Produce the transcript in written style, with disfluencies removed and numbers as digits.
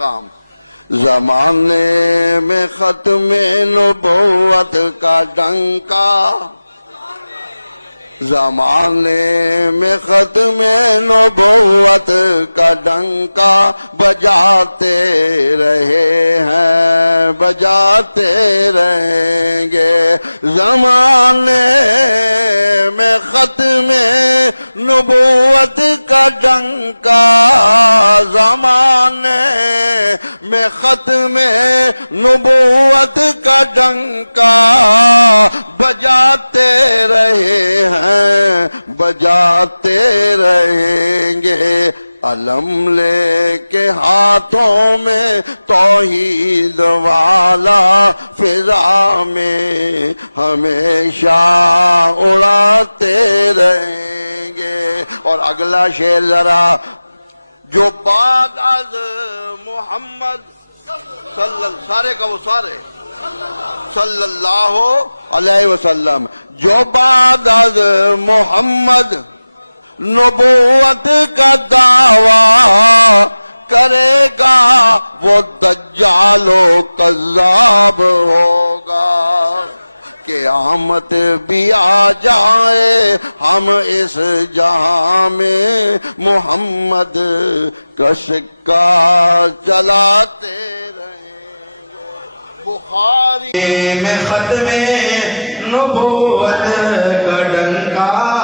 کام زمانے میں ختم نبوت کا ڈنکا، زمانے میں ختم نبوت کا ڈنکا بجاتے رہے ہیں، بجاتے رہیں گے۔ زمانے میں ختم نبوت کا ڈنکا، زمانے میں ختم نبوت کا ڈنکا بجاتے رہے ہیں، بجاتے رہیں گے۔ علم لے کے ہاتھوں میں توحید والا فضا میں ہمیشہ اڑاتے رہیں گے۔ اور اگلا شعر ذرا، جو بعد از محمد سارے کا وہ سارے صلی اللہ علیہ وسلم، جو بعد از محمد نبوت کا دعویٰ کرے گا وہ دجال و کذاب ہوگا۔ قیامت بھی آ جائے ہم اس جہاں میں محمد کا سکہ چلاتے رہیں گے۔ بخاری میں ختم نبوت کا ڈنکا